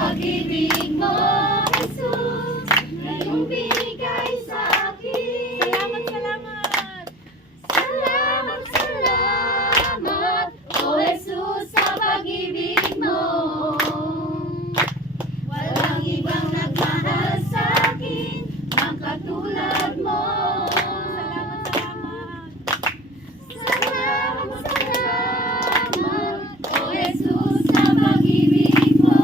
pag-ibig mo, Jesus, na iyong binigay sa akin. Salamat, salamat. Salamat, salamat, O Jesus, sa pag-ibig mo. Walang ibang nagmahal sa akin ang katulad mo. Salamat, salamat. Salamat, salamat, O Jesus, sa pag-ibig mo.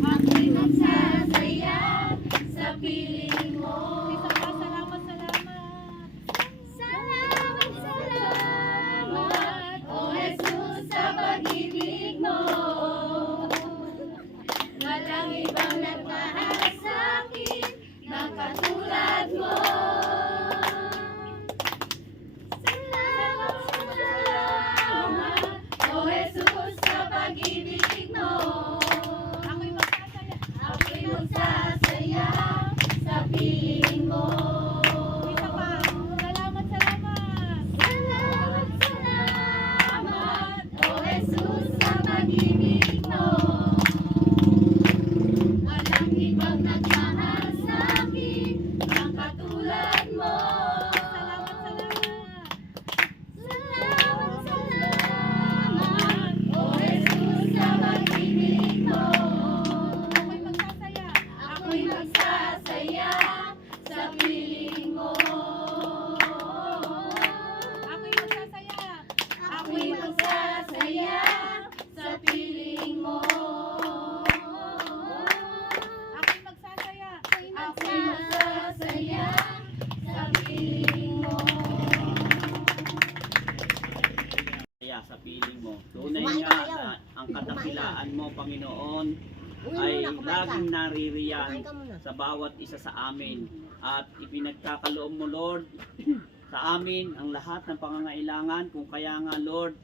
Ako'y magsasaya sa piling mo. Isa pa, salamat, salamat. Salamat, salamat, O Jesus, sa pag-ibig mo. Walang ibang nagmahal sa akin ng katulad mo. Salamat, salamat, O Jesus, sa pag-ibig mo. Ako'y magsasaya. Ako'y magsasaya sa piling mo. Isa pa, salamat, salamat. Salamat, salamat, O Jesus, sa pag-ibig mo. Walang ibang nagmahal sa akin ang katulad mo. Salamat, salamat. Salamat, salamat, O Jesus, sa pag-ibig mo. Ako'y magsasaya. Ako'y magsasaya sa piling mo. Ako'y magsasaya. Ako'y magsasaya sa piling mo. Ako'y magsasaya. Ako'y magsasaya sa piling mo. Kaya sa piling mo. Tunay nga na ang kadakilaan mo, Panginoon, ay laging naririyan sa bawat isa sa amin. At ipinagkakaloob mo, Lord, sa amin ang lahat ng pangangailangan. Kung kaya nga, Lord,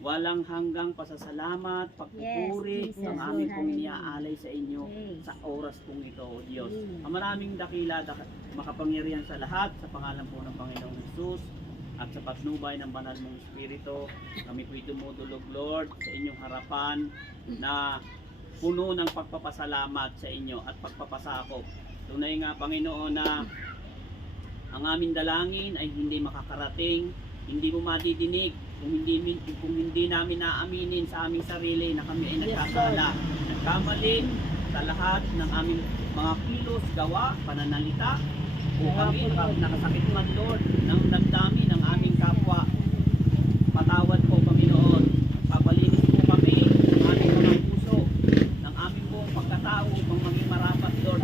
walang hanggang pasasalamat, pagpupuri Yes, Jesus, ang aming Lord, pong hallelujah. iniaalay sa inyo Yes. sa oras pong ito, O Diyos. Ang maraming dakila, makapangyarihan sa lahat, sa pangalan po ng Panginoong Jesus, at sa patnubay ng banal mong Espiritu, kami po'y dumudulog, Lord, sa inyong harapan na puno ng pagpapasalamat sa inyo at pagpapasakop. Tunay nga, Panginoon, na ang aming dalangin ay hindi makakarating, hindi mo madidinig kung hindi namin naaminin sa aming sarili na kami ay nagkasala, nagkamali sa lahat ng aming mga kilos, gawa, pananalita, o kami nakasakit man, Lord, ng damdamin ng aming kapwa. Patawad po, Panginoon. Papalinis po kami ng aming mga puso, ng aming buong pagkatao upang maging marapat, Lord,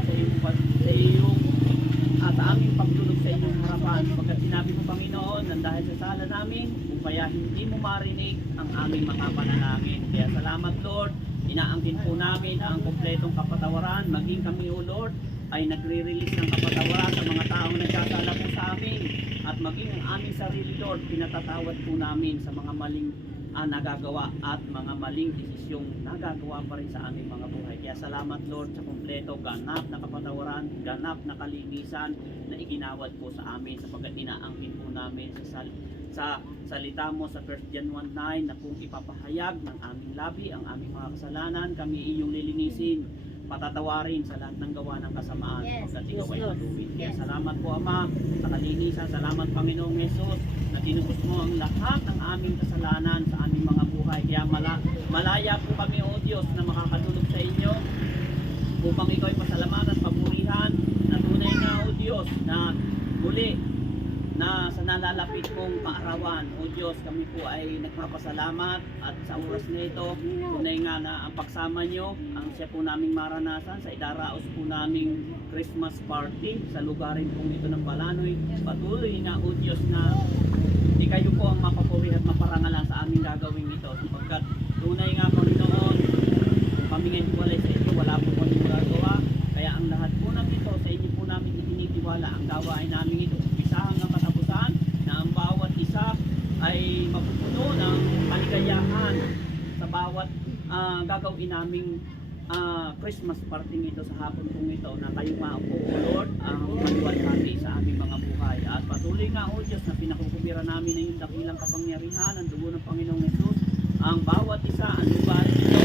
sa aming pagtulog sa inyong harapan. Pagkat sinabi mo, Panginoon, na dahil sa sala namin, kung kaya hindi mo marinig ang aming mga panalangin. Kaya salamat, Lord. Inaangkin po namin ang kompletong kapatawaran. Maging kami, O Lord, ay nagre-release ng kapatawaran sa mga taong nagkasala po sa amin. At maging ang aming sarili, Lord, pinatatawad po namin sa mga maling nagagawa at mga maling desisyong nagagawa pa rin sa aming mga buhay. Kaya salamat, Lord, sa kompleto, ganap na kapatawaran, ganap na kalinisan na iginawad po sa amin sapagkat inaangkin po namin sa salita mo sa 1 John 1:9 na kung ipapahayag ng aming labi ang aming mga kasalanan, kami iyong lilinisin, patatawarin sa lahat ng gawa ng kasamaan Yes, sapagkat yes, ikaw ay Lord. matuwid. Kaya Yes. salamat po, Ama, sa kalinisan. Salamat, Panginoong Jesus, na tinubos mo ang lahat ng aming kasalanan sa aming mga buhay. Kaya malaya po kami, O Diyos, na makakatulog sa inyo upang ikaw ay pasalamatan at papurihan na tunay na, O Diyos, na muli na sa nalalapit kong kaarawan, O Diyos, kami po ay nagpapasalamat at sa oras na ito, tunay nga na ang pagsama nyo, ang siya po naming maranasan sa idaraos po naming Christmas party sa lugarin pong ito ng Balanoy. Patuloy nga, O Diyos, na di kayo po ang mapapuri at maparangalan sa aming gagawin ito sapagkat tunay nga, Panginoon, kung kami ngayon walay sa inyo, wala po kami magagawa. Kaya ang lahat po namin ito, sa inyo po namin itinitiwala ang gawain namin ito. Umpisahan ng katapusan na ang bawat isa ay mapupuno ng kaligayahan sa bawat gagawin naming Christmas party ito sa hapon kong ito na kayo nga po, O Lord, ang maliwalhati sa aming mga buhay. At patuloy nga, O Diyos, na pinakukubira namin ng iyong dakilang kapangyarihan, ang dugo ng Panginoong Jesus, ang bawat isa, ang lugar ito,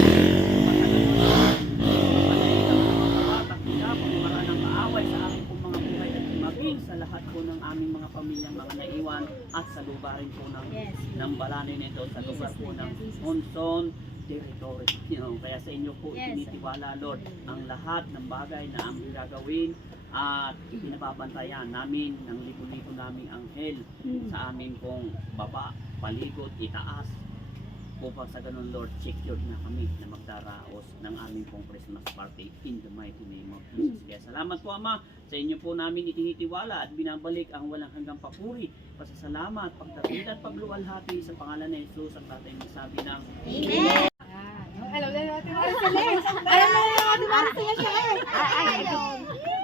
alalahanin ito sa lugar po ng Monson territory. Kaya sa inyo po itinitiwala, Lord, ang lahat ng bagay na aming gagawin at pinababantayan namin ng libo-libo naming anghel sa amin pong baba, paligod, itaas, upang sa ganun, Lord, secured na kami na magdaraos ng aming pong Christmas party in the mighty name of Jesus. Kaya salamat po, Ama, sa inyo po namin itinitiwala at binabalik ang walang hanggang papuri, pasasalamat, pagdating at pagluwalhati sa pangalan ni Jesus ang tatay may sabi ng Amen. Alam na natin Maricel. Alam na natin Maricel siya eh.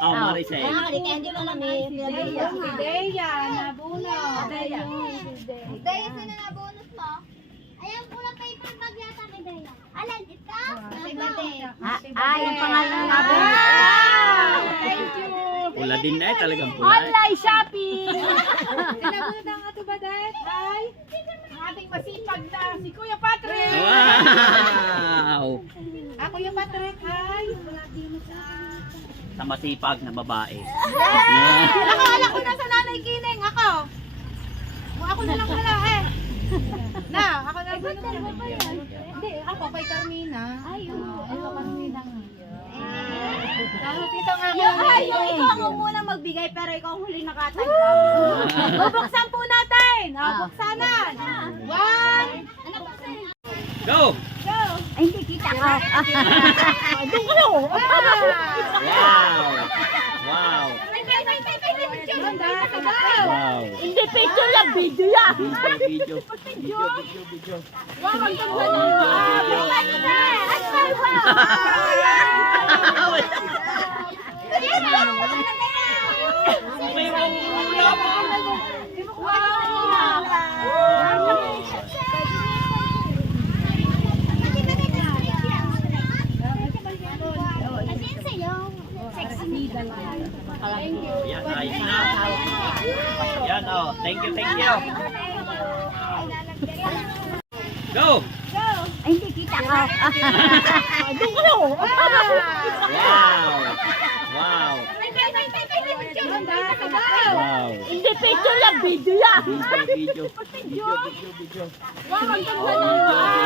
Oh, Maricel. Hindi mo lang eh. Si Deya, nabunot. Daya, sino na bonus mo? Ayaw ko lang paper bag yata kay Daya. Alan, ito? Yung pangalan nga po. Thank you. Pula din na eh, talagang pula. Online shopping. Sinabunod ang ato ba dahil ay ang ating masipag na si Kuya Patrick. Wow! Ako yung Patrick, ay. Sa masipag na babae. Nakakala ko na sa nanay Kining, ako. Ako na lang wala eh. Na, ako na lang. Hindi, ako kay Carmina. Ay, ito Carmina nga. Kahit ito nga Yung ikaw ang muna magbigay pero ikaw ang huli nakatanggap. bubuksan po natin. Buksanan. 1. Go! Hindi kita ka. Wow! Wow! Wow! Hindi picture lang, video yan. Video. Wow, ang ganda Oh, yan, ayos na. Yan, oh. Thank you, thank you. Go! Hindi kita ka. Wow! Wow! Wow! Hindi picture lang, video yan. Video. Wow, ang ganda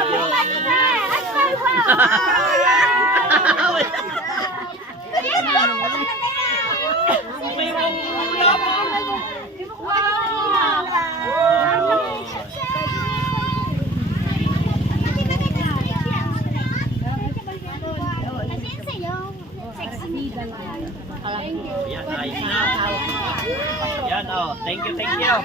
Yan, ayos na. Yan, oh. Thank you, thank you.